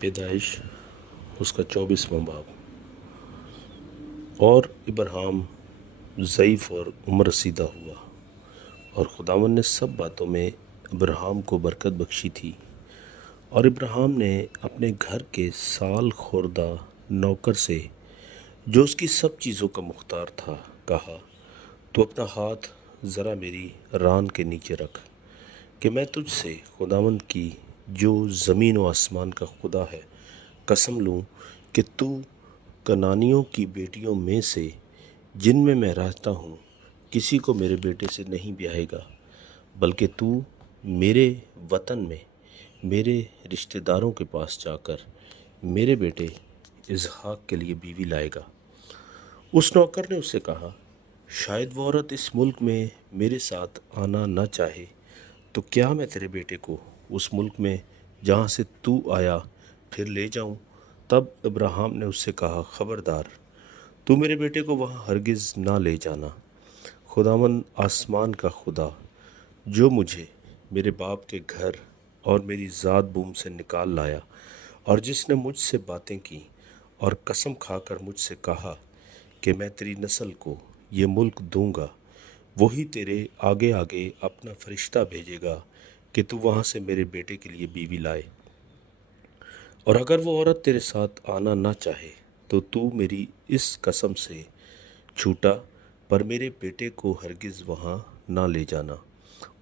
پیدائش اس کا 24واں باب۔ اور ابراہیم ضعیف اور عمر رسیدہ ہوا، اور خداوند نے سب باتوں میں ابراہیم کو برکت بخشی تھی۔ اور ابراہیم نے اپنے گھر کے سال خوردہ نوکر سے، جو اس کی سب چیزوں کا مختار تھا، کہا، تو اپنا ہاتھ ذرا میری ران کے نیچے رکھ، کہ میں تجھ سے خداوند کی جو زمین و آسمان کا خدا ہے قسم لوں کہ تو کنانیوں کی بیٹیوں میں سے جن میں رہتا ہوں کسی کو میرے بیٹے سے نہیں بیاہے گا، بلکہ تو میرے وطن میں میرے رشتہ داروں کے پاس جا کر میرے بیٹے اسحاق کے لیے بیوی لائے گا۔ اس نوکر نے اس سے کہا، شاید وہ عورت اس ملک میں میرے ساتھ آنا نہ چاہے تو کیا میں تیرے بیٹے کو اس ملک میں جہاں سے تو آیا پھر لے جاؤں؟ تب ابراہیم نے اس سے کہا، خبردار، تو میرے بیٹے کو وہاں ہرگز نہ لے جانا۔ خداوند آسمان کا خدا، جو مجھے میرے باپ کے گھر اور میری ذات بوم سے نکال لایا، اور جس نے مجھ سے باتیں کی اور قسم کھا کر مجھ سے کہا کہ میں تیری نسل کو یہ ملک دوں گا، وہی تیرے آگے آگے اپنا فرشتہ بھیجے گا کہ تو وہاں سے میرے بیٹے کے لیے بیوی لائے۔ اور اگر وہ عورت تیرے ساتھ آنا نہ چاہے تو میری اس قسم سے چھوٹا، پر میرے بیٹے کو ہرگز وہاں نہ لے جانا۔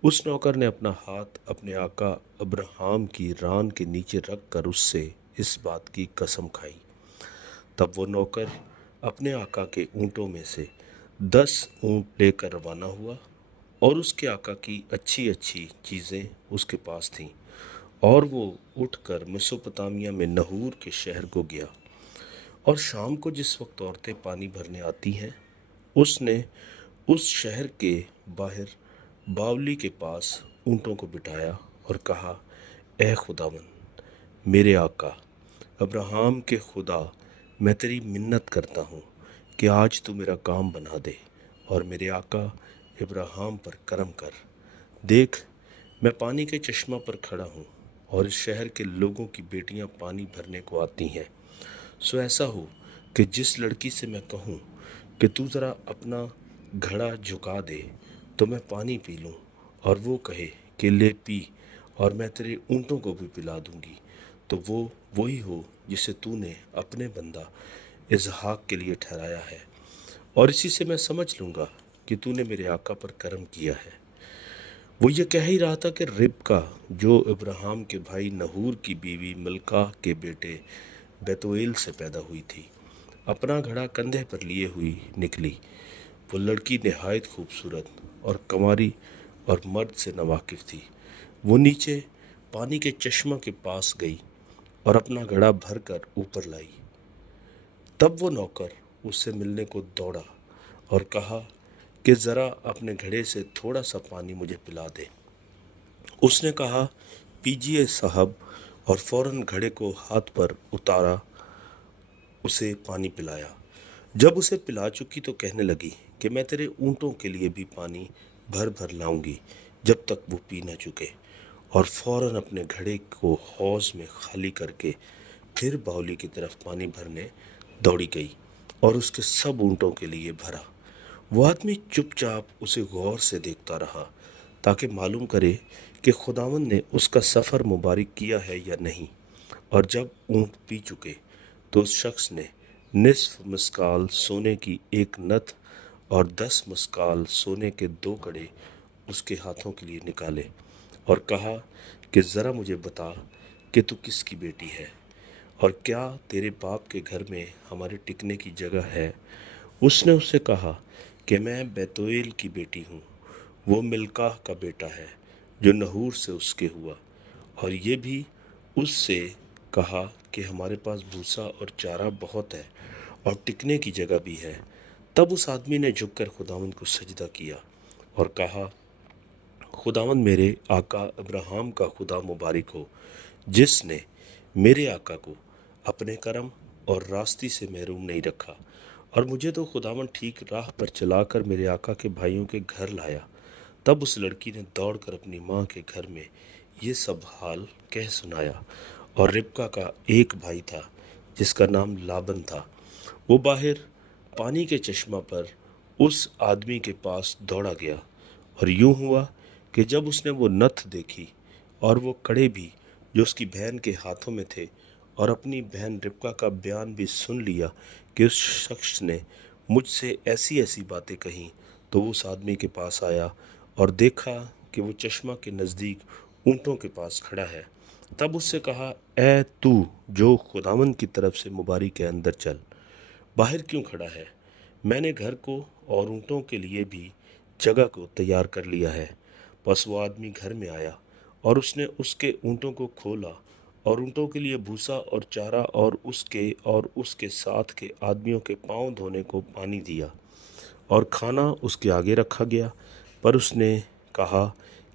اس نوکر نے اپنا ہاتھ اپنے آقا ابراہیم کی ران کے نیچے رکھ کر اس سے اس بات کی قسم کھائی۔ تب وہ نوکر اپنے آقا کے اونٹوں میں سے 10 اونٹ لے کر روانہ ہوا، اور اس کے آقا کی اچھی اچھی چیزیں اس کے پاس تھیں، اور وہ اٹھ کر میسوپوتامیہ میں نحور کے شہر کو گیا۔ اور شام کو جس وقت عورتیں پانی بھرنے آتی ہیں، اس نے اس شہر کے باہر باولی کے پاس اونٹوں کو بٹھایا اور کہا، اے خداوند میرے آقا ابراہیم کے خدا، میں تیری منت کرتا ہوں کہ آج تو میرا کام بنا دے اور میرے آقا ابراہیم پر کرم کر۔ دیکھ، میں پانی کے چشمہ پر کھڑا ہوں، اور اس شہر کے لوگوں کی بیٹیاں پانی بھرنے کو آتی ہیں۔ سو ایسا ہو کہ جس لڑکی سے میں کہوں کہ تو ذرا اپنا گھڑا جھکا دے تو میں پانی پی لوں، اور وہ کہے کہ لے پی، اور میں تیرے اونٹوں کو بھی پلا دوں گی، تو وہ وہی ہو جسے تو نے اپنے بندہ اسحاق کے لیے ٹھہرایا ہے، اور اسی سے میں سمجھ لوں گا کہ تو نے میرے آقا پر کرم کیا ہے۔ وہ یہ کہہ ہی رہا تھا کہ ربکا، جو ابراہیم کے بھائی نحور کی بیوی ملکہ کے بیٹے بیتویل سے پیدا ہوئی تھی، اپنا گھڑا کندھے پر لیے ہوئی نکلی۔ وہ لڑکی نہایت خوبصورت اور کنواری اور مرد سے ناواقف تھی۔ وہ نیچے پانی کے چشمہ کے پاس گئی اور اپنا گھڑا بھر کر اوپر لائی۔ تب وہ نوکر اس سے ملنے کو دوڑا اور کہا کہ ذرا اپنے گھڑے سے تھوڑا سا پانی مجھے پلا دے۔ اس نے کہا، پیجیے صاحب، اور فوراً گھڑے کو ہاتھ پر اتارا، اسے پانی پلایا۔ جب اسے پلا چکی تو کہنے لگی کہ میں تیرے اونٹوں کے لیے بھی پانی بھر بھر لاؤں گی جب تک وہ پی نہ چکے۔ اور فوراً اپنے گھڑے کو حوض میں خالی کر کے پھر باولی کی طرف پانی بھرنے دوڑی گئی، اور اس کے سب اونٹوں کے لیے بھرا۔ وہ آدمی چپ چاپ اسے غور سے دیکھتا رہا تاکہ معلوم کرے کہ خداوند نے اس کا سفر مبارک کیا ہے یا نہیں۔ اور جب اونٹ پی چکے تو اس شخص نے نصف مسکال سونے کی ایک نتھ اور 10 مسکال سونے کے 2 کڑے اس کے ہاتھوں کے لیے نکالے، اور کہا کہ ذرا مجھے بتا کہ تو کس کی بیٹی ہے، اور کیا تیرے باپ کے گھر میں ہمارے ٹکنے کی جگہ ہے؟ اس نے اس سے کہا کہ میں بیتویل کی بیٹی ہوں، وہ ملکہ کا بیٹا ہے جو نحور سے اس کے ہوا۔ اور یہ بھی اس سے کہا کہ ہمارے پاس بھوسا اور چارہ بہت ہے، اور ٹکنے کی جگہ بھی ہے۔ تب اس آدمی نے جھک کر خداوند کو سجدہ کیا اور کہا، خداوند میرے آقا ابراہیم کا خدا مبارک ہو، جس نے میرے آقا کو اپنے کرم اور راستی سے محروم نہیں رکھا، اور مجھے تو خداوند ٹھیک راہ پر چلا کر میرے آقا کے بھائیوں کے گھر لایا۔ تب اس لڑکی نے دوڑ کر اپنی ماں کے گھر میں یہ سب حال کہہ سنایا، और रिबका का एक भाई था जिसका नाम लाबन था। वो बाहर पानी के चश्मा पर उस आदमी के पास दौड़ा गया, और यूं हुआ कि जब उसने वो नथ देखी और वो कड़े भी जो उसकी बहन के हाथों में थे, और अपनी बहन रिबका का बयान भी सुन लिया कि उस शख्स ने मुझसे ऐसी ऐसी बातें कहीं, तो वो उस आदमी के पास आया और देखा कि वो चश्मा के नज़दीक ऊँटों के पास खड़ा है। तब उससे कहा, ए तू जो खुदावंद की तरफ से मुबारक के अंदर चल, बाहर क्यों खड़ा है? मैंने घर को और ऊँटों के लिए भी जगह को तैयार कर लिया है। बस वो आदमी घर में आया और उसने उसके ऊँटों को खोला और ऊँटों के लिए भूसा और चारा और उसके साथ के आदमियों के पाँव धोने को पानी दिया, और खाना उसके आगे रखा गया। पर उसने कहा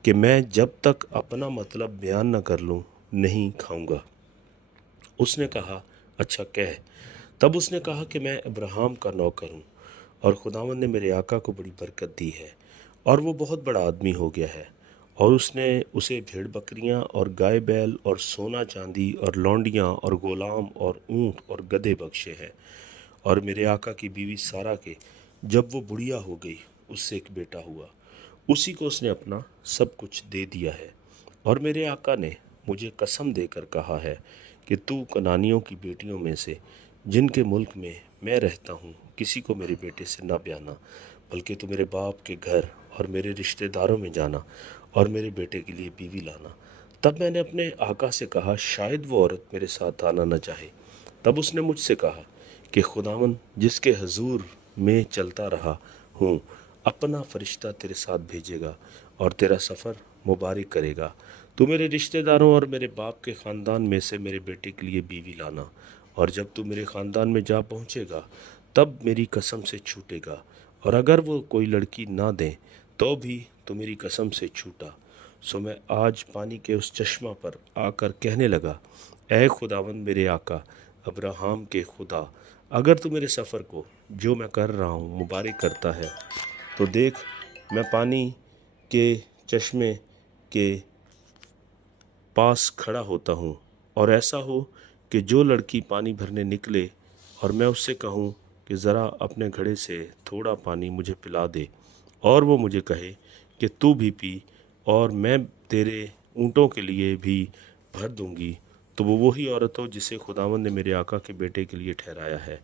कि मैं जब तक अपना मतलब बयान न कर लूँ नहीं खाऊंगा। उसने कहा, अच्छा कह। तब उसने कहा कि मैं अब्राहम का नौकर हूँ, और खुदावंद ने मेरे आका को बड़ी बरकत दी है, और वो बहुत बड़ा आदमी हो गया है, और उसने उसे भेड़ बकरियाँ और गाय बैल और सोना चांदी और लौंडियाँ और गुलाम और ऊँट और गधे बख्शे हैं। और मेरे आका की बीवी सारा के जब वो बुढ़िया हो गई, उससे एक बेटा हुआ, उसी को उसने अपना सब कुछ दे दिया है। और मेरे आका ने मुझे कसम देकर कहा है कि तू कनानियों की बेटियों में से जिनके मुल्क में मैं रहता हूँ किसी को मेरे बेटे से न ब्याना, बल्कि तू मेरे बाप के घर और मेरे रिश्तेदारों में जाना और मेरे बेटे के लिए बीवी लाना। तब मैंने अपने आका से कहा, शायद वो औरत मेरे साथ आना न चाहे। तब उसने मुझसे कहा कि खुदावन जिसके हजूर में चलता रहा हूँ, अपना फरिश्ता तेरे साथ भेजेगा और तेरा सफ़र मुबारक करेगा। तू मेरे रिश्तेदारों और मेरे बाप के ख़ानदान में से मेरे बेटे के लिए बीवी लाना, और जब तू मेरे ख़ानदान में जा पहुँचेगा तब मेरी कसम से छूटेगा, और अगर वो कोई लड़की ना दें तो भी तू मेरी कसम से छूटा। सो मैं आज पानी के उस चश्मा पर आकर कहने लगा, ऐ खुदावंद मेरे आका अब्राहम के खुदा, अगर तू मेरे सफ़र को जो मैं कर रहा हूँ मुबारक करता है, तो देख मैं पानी के चश्मे के पास खड़ा होता हूँ, और ऐसा हो कि जो लड़की पानी भरने निकले और मैं उससे कहूँ कि ज़रा अपने घड़े से थोड़ा पानी मुझे पिला दे, और वो मुझे कहे कि तू भी पी और मैं तेरे ऊँटों के लिए भी भर दूँगी, तो वो वही औरत हो जिसे खुदावंद ने मेरे आका के बेटे के लिए ठहराया है।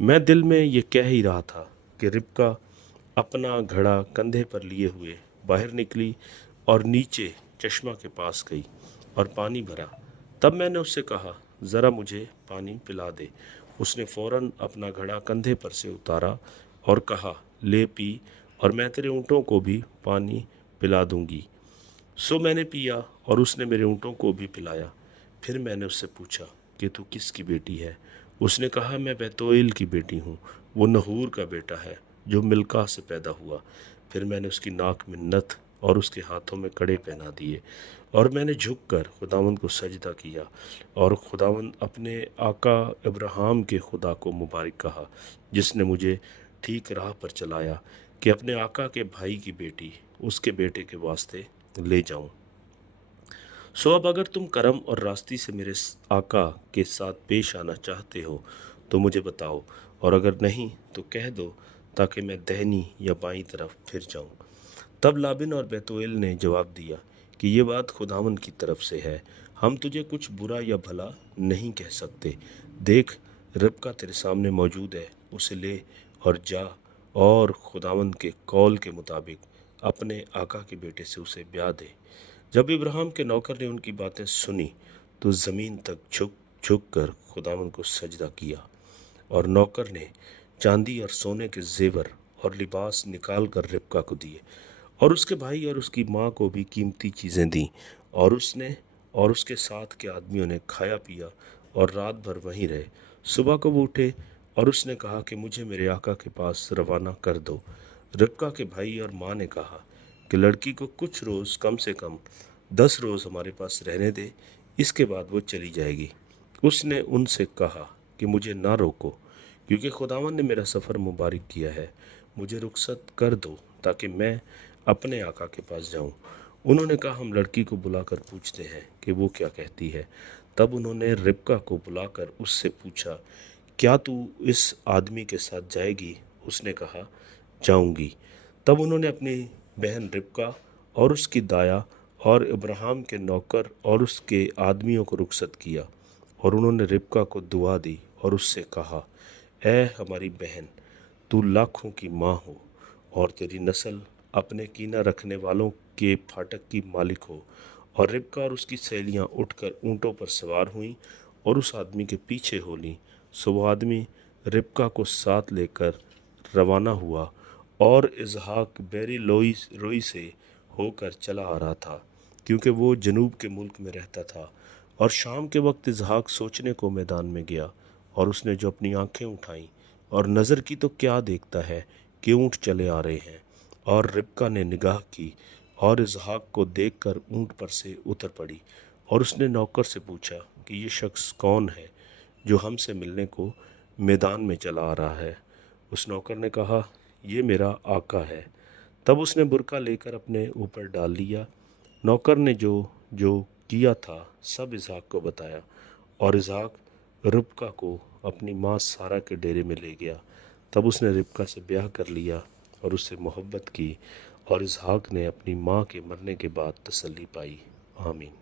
मैं दिल में ये कह ही रहा था कि रिबका अपना घड़ा कंधे पर लिए हुए बाहर निकली और नीचे चश्मा के पास गई और पानी भरा। तब मैंने उससे कहा, ज़रा मुझे पानी पिला दे। उसने फ़ौरन अपना घड़ा कंधे पर से उतारा और कहा, ले पी, और मैं तेरे ऊँटों को भी पानी पिला दूँगी। सो मैंने पिया और उसने मेरे ऊँटों को भी पिलाया। फिर मैंने उससे पूछा कि तू किसकी बेटी है? उसने कहा, मैं बेतोएल की बेटी हूँ, वो नहूर का बेटा है जो मिल्का से पैदा हुआ। फिर मैंने उसकी नाक में नथ और उसके हाथों में कड़े पहना दिए, और मैंने झुककर खुदावंद को सजदा किया, और खुदावंद अपने आका अब्राहम के खुदा को मुबारक कहा, जिसने मुझे ठीक राह पर चलाया कि अपने आका के भाई की बेटी उसके बेटे के वास्ते ले जाऊं। सो अब अगर तुम करम और रास्ती से मेरे आका के साथ पेश आना चाहते हो तो मुझे बताओ, और अगर नहीं तो कह दो, ताकि मैं दहनी या बाईं तरफ फिर जाऊं। तब लाबिन और बेतुएल ने जवाब दिया कि ये बात खुदावन की तरफ से है, हम तुझे कुछ बुरा या भला नहीं कह सकते। देख, रिबका तेरे सामने मौजूद है, उसे ले और जा, और खुदावन के कौल के मुताबिक अपने आका के बेटे से उसे ब्याह दे। जब इब्राहिम के नौकर ने उनकी बातें सुनी तो ज़मीन तक झुक झुक कर खुदावन को सजदा किया, और नौकर ने चांदी और सोने के जेवर और लिबास निकाल कर रिबका को दिए, और उसके भाई और उसकी माँ को भी कीमती चीज़ें दी, और उसने और उसके साथ के आदमियों ने खाया पिया और रात भर वहीं रहे। सुबह को वो उठे और उसने कहा कि मुझे मेरे आका के पास रवाना कर दो। रिबका के भाई और माँ ने कहा कि लड़की को कुछ रोज़, कम से कम 10 रोज़ हमारे पास रहने दे, इसके बाद वो चली जाएगी। उसने उनसे कहा कि मुझे ना रोको, क्योंकि खुदावन ने मेरा सफ़र मुबारक किया है। मुझे रुखसत कर दो ताकि मैं अपने आका के पास जाऊं। उन्होंने कहा, हम लड़की को बुलाकर पूछते हैं कि वो क्या कहती है। तब उन्होंने रिबका को बुलाकर उससे पूछा, क्या तू इस आदमी के साथ जाएगी? उसने कहा, जाऊंगी। तब उन्होंने अपनी बहन रिबका और उसकी दाया और अब्राहम के नौकर और उसके आदमियों को रुखसत किया, और उन्होंने रिबका को दुआ दी और उससे कहा, ऐ हमारी बहन, तू लाखों की माँ हो और तेरी नस्ल अपने कीना रखने वालों के फाटक की मालिक हो। और रिबका और उसकी सहेलियां उठकर ऊँटों पर सवार हुईं और उस आदमी के पीछे हो लीं। सो वो आदमी रिबका को साथ लेकर रवाना हुआ, और इसहाक बैरी रोई से होकर चला आ रहा था, क्योंकि वो जनूब के मुल्क में रहता था। और शाम के वक्त इसहाक सोचने को मैदान में गया, और उसने जो अपनी आंखें उठाईं और नज़र की तो क्या देखता है कि ऊँट चले आ रहे हैं। और रिबका ने निगाह की और इसहाक को देखकर ऊँट पर से उतर पड़ी, और उसने नौकर से पूछा कि ये शख्स कौन है जो हमसे मिलने को मैदान में चला आ रहा है? उस नौकर ने कहा, ये मेरा आका है। तब उसने बुर्का लेकर अपने ऊपर डाल लिया। नौकर ने जो जो किया था सब इसहाक को बताया, और इसहाक रिबका को अपनी माँ सारा के डेरे में ले गया। तब उसने रिबका से ब्याह कर लिया और उससे मोहब्बत की, और इसहाक ने अपनी माँ के मरने के बाद तसल्ली पाई। आमीन।